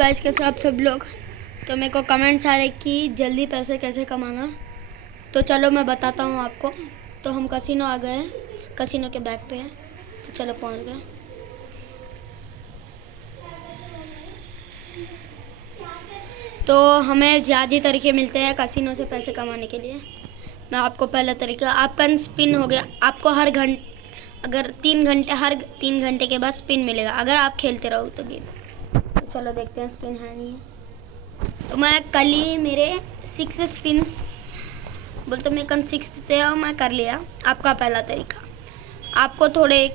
Guys, कैसे आप सब लोग। तो मेरे को कमेंट्स आ रहे कि जल्दी पैसे कैसे कमाना। तो चलो मैं बताता हूँ आपको। तो हम कसिनो आ गए हैं, कसिनो के बैग पे हैं। तो चलो पहुँच गए। तो हमें ज़्यादा तरीके मिलते हैं कसिनो से पैसे कमाने के लिए। मैं आपको पहला तरीका, आपका स्पिन हो गया। आपको हर घंटे, अगर 3 घंटे के बाद स्पिन मिलेगा अगर आप खेलते रहो तो गेम। तो चलो देखते हैं स्पिन है नहीं है। तो मैं कल ही मेरे 6 स्पिन्स बोलते मेरे कल 6 थे और मैं कर लिया। आपका पहला तरीका, आपको थोड़े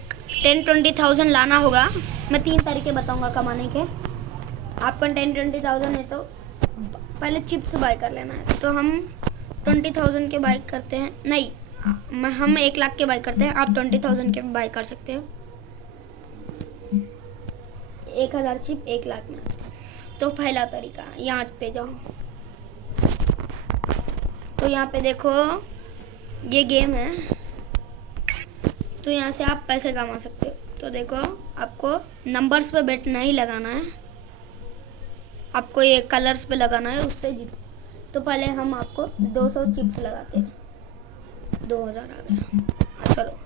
10-20,000 लाना होगा। मैं 3 तरीके बताऊंगा कमाने के। आपका 10-20,000 है तो पहले चिप्स बाय कर लेना है। तो हम 20,000 के बाय करते हैं, नहीं हम 1 लाख के बाय करते हैं। आप 20,000 के बाय कर सकते हो। 1,000 चिप 1 लाख में। तो पहला तरीका, यहाँ पे जाओ तो यहाँ पे देखो ये गेम है। तो यहाँ से आप पैसे कमा सकते हो। तो देखो आपको नंबर्स पे बेट नहीं लगाना है, आपको ये कलर्स पे लगाना है, उससे जीत। तो पहले हम आपको 200 चिप्स लगाते हैं। 2,000 आ गया। चलो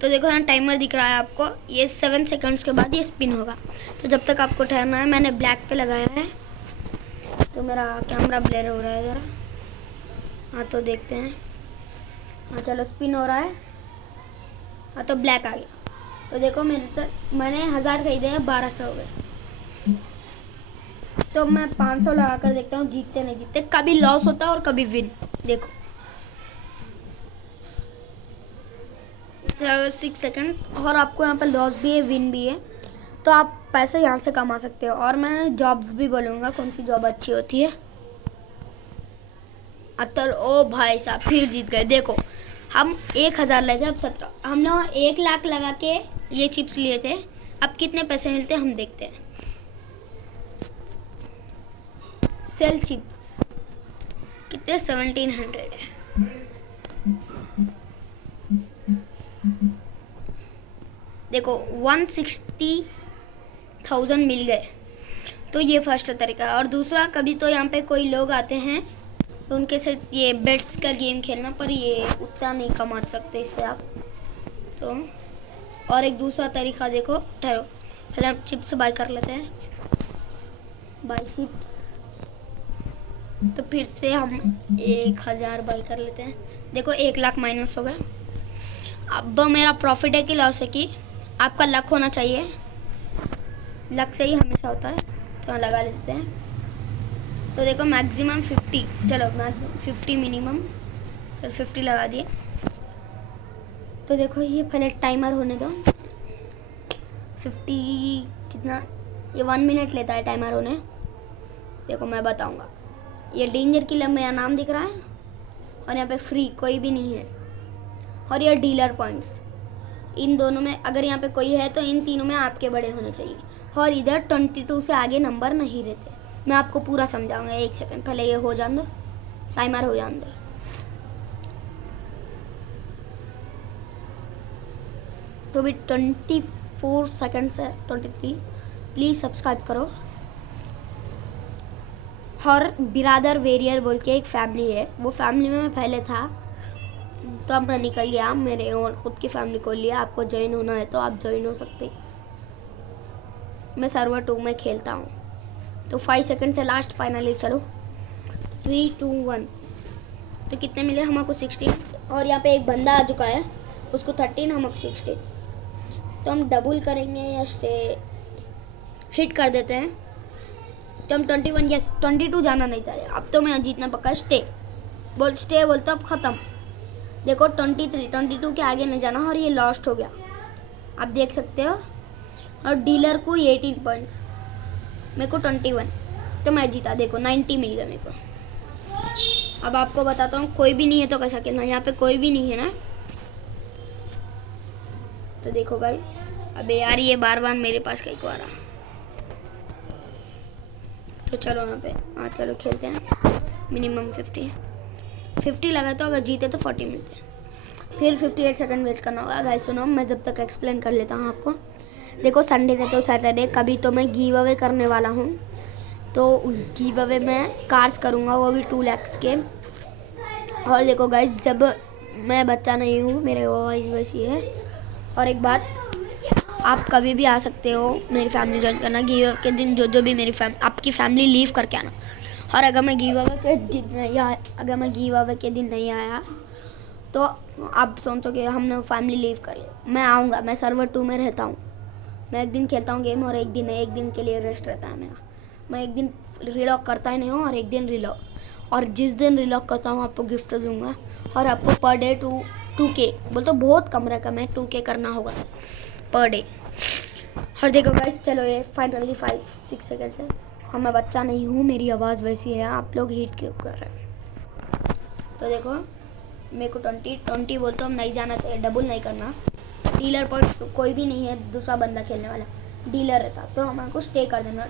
तो देखो यहाँ टाइमर दिख रहा है आपको, ये 7 सेकंड्स के बाद ये स्पिन होगा। तो जब तक आपको ठहरना है। मैंने ब्लैक पे लगाया है तो मेरा कैमरा ब्लेर हो रहा है ज़रा। हाँ तो देखते हैं। हाँ चलो स्पिन हो रहा है। हाँ तो ब्लैक आ गया। तो देखो मैंने 1000 खरीदे हैं, 1200 हो गए। तो मैं 500 लगा कर देखता हूँ जीतते नहीं जीतते। कभी लॉस होता है और कभी विन। देखो 6 सेकंड्स, और आपको यहाँ पर लॉस भी है विन भी है। तो आप पैसे यहाँ से कमा सकते हो। और मैं जॉब्स भी बोलूँगा कौन सी जॉब अच्छी होती है। अतर ओ भाई साहब फिर जीत गए। देखो हम 1,000 ले थे, अब 17। हमने 1 लाख लगा के ये चिप्स लिए थे। अब कितने पैसे मिलते हैं हम देखते हैं। सेल चिप्स कितने, 1700 है। देखो 160,000 मिल गए। तो ये फर्स्ट तरीका है। और दूसरा, कभी तो यहाँ पे कोई लोग आते हैं तो उनके साथ ये बेट्स का गेम खेलना, पर ये उतना नहीं कमा सकते इससे आप। तो और एक दूसरा तरीका देखो, ठहरो पहले आप चिप्स बाय कर लेते हैं। Buy chips. तो फिर से हम 1,000 बाय कर लेते हैं। देखो 1 लाख माइनस हो गया। अब मेरा प्रॉफिट है कि लॉस है कि आपका लक होना चाहिए। लक से ही हमेशा होता है। तो लगा लेते हैं। तो देखो मैक्सिमम 50, चलो मैक्सिमम 50 मिनिमम, फिर 50 लगा दिए। तो देखो ये पहले टाइमर होने दो। 50 कितना, ये 1 मिनट लेता है टाइमर होने। देखो मैं बताऊंगा। ये डेंजर किलर मेरा नाम दिख रहा है और यहाँ पे फ्री कोई भी नहीं है। और ये डीलर पॉइंट्स, इन दोनों में अगर यहाँ पे कोई है तो इन तीनों में आपके बड़े होने चाहिए। और इधर 22 से आगे नंबर नहीं रहते। मैं आपको पूरा समझाऊंगा। 1 सेकंड पहले ये हो जाने दो, टाइमर हो जाने दो। तो भी 24 सेकंड से 23। प्लीज़ सब्सक्राइब करो। और बिरादर वेरियर बोल के एक फैमिली है, वो फैमिली में मैं पहले था तो अब मैं निकल गया, मेरे और ख़ुद की फैमिली को लिया। आपको ज्वाइन होना है तो आप ज्वाइन हो सकते। मैं सर्वर 2 में खेलता हूँ। तो 5 सेकंड से लास्ट फाइनली। चलो 3, 2, 1। तो कितने मिले हमको? 16। और यहाँ पे एक बंदा आ चुका है, उसको 13, हमको 16। तो हम डबल करेंगे या स्टे हिट कर देते हैं। तो हम 21 या 22 जाना नहीं चाहिए। अब तो मैं जीतना पक्का। स्टे बोलते अब ख़त्म। देखो 22 के आगे नहीं जाना। और ये लॉस्ट हो गया, आप देख सकते हो। और डीलर को 18 पॉइंट्स, मेरे को 21। तो मैं जीता। देखो 90 मिल गया मेरे को। अब आपको बताता हूँ, कोई भी नहीं है तो कैसा खेलना। यहाँ पे कोई भी नहीं है ना। तो देखो गाइस, अबे यार ये बार बार मेरे पास कहीं को आ रहा। तो चलो यहाँ पे, हाँ चलो खेलते हैं। मिनिमम 50 लगा तो अगर जीते तो 40 मिलते हैं। फिर 58 सेकंड वेट करना होगा। गाइस सुनो, मैं जब तक एक्सप्लेन कर लेता हूँ आपको। देखो संडे थे तो सैटरडे, कभी तो मैं गिव अवे करने वाला हूँ। तो उस गिव अवे में कार्स करूँगा, वो भी 2 लाख के। और देखो गाइस, जब मैं बच्चा नहीं हूँ, मेरे वॉइस वैसी है। और एक बात, आप कभी भी आ सकते हो मेरी फैमिली ज्वाइन करना। गिव अवे के दिन जो भी मेरी आपकी फैमिली लीव करके आना। और अगर मैं गिव अवे के दिन नहीं आया तो आप सोचोगे हमने फैमिली लीव कर ली। मैं आऊँगा, मैं सर्वर 2 में रहता हूँ। मैं एक दिन खेलता हूँ गेम और एक दिन के लिए रेस्ट रहता है मेरा। मैं एक दिन रिलॉग करता ही नहीं हूँ और एक दिन रिलॉग। और जिस दिन रिलॉग करता हूँ आपको गिफ्ट दूंगा। और आपको पर डे 2K बोल तो बहुत कम रकम है, 2K करना होगा पर डे। और देखो गाइस, चलो ये फाइनली 5-6 सेकेंड है। और मैं बच्चा नहीं हूँ, मेरी आवाज़ वैसी है, आप लोग हीट क्यों कर रहे हैं। तो देखो मेरे को 20 बोलते हम नहीं जाना चाहिए, डबल नहीं करना। डीलर पर कोई भी नहीं है दूसरा बंदा खेलने वाला, डीलर रहता तो हमारे को स्टे कर देना।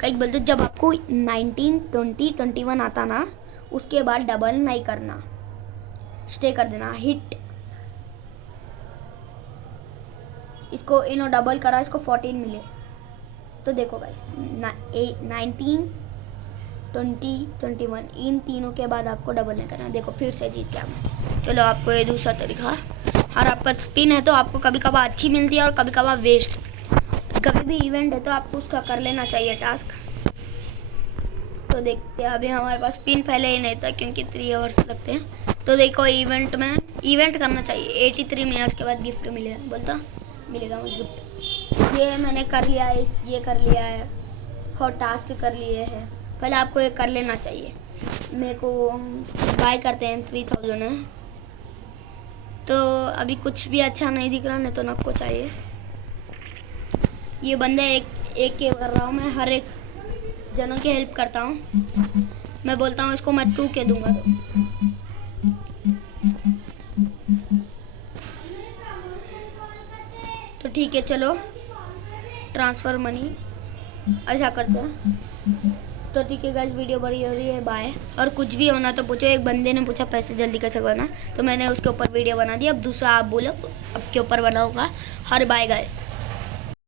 कई बोलते जब आपको 19, 20, 21 आता ना, उसके बाद डबल नहीं करना, स्टे कर देना। हिट इसको इन्हों डबल करा, इसको 14 मिले। तो देखो गाइस 19, 20, 21 इन तीनों के बाद आपको डबल नहीं करना। देखो फिर से जीत गया मैं। चलो आपको ये दूसरा तरीका। और आपका स्पिन है तो आपको कभी कभार अच्छी मिलती है और कभी कभार वेस्ट। कभी भी इवेंट है तो आपको उसका कर लेना चाहिए टास्क। तो देखते हैं, अभी हमारे पास स्पिन पहले ही नहीं था क्योंकि 3 आवर्स लगते हैं। तो देखो इवेंट में इवेंट करना चाहिए, 83 मिनट्स के बाद गिफ्ट मिलेगा, मिलेगा मुझे गिफ्ट। ये मैंने कर लिया है, ये कर लिया है और टास्क कर लिए हैं। पहले आपको ये कर लेना चाहिए। मेरे को बाय करते हैं 3000 है। तो अभी कुछ भी अच्छा नहीं दिख रहा, नहीं तो नको चाहिए। ये बंदे एक के कर रहा हूँ मैं, हर एक जनों की हेल्प करता हूँ। मैं बोलता हूँ इसको मैं 2K दूंगा। तो ठीक है, चलो ट्रांसफर मनी ऐसा करते हैं। तो ठीक है गाइस, वीडियो बड़ी हो रही है, बाय। और कुछ भी होना तो पूछो। एक बंदे ने पूछा पैसे जल्दी कैसे करना, तो मैंने उसके ऊपर वीडियो बना दी। अब दूसरा आप बोलो, अब के ऊपर बनाऊंगा। Her by guys.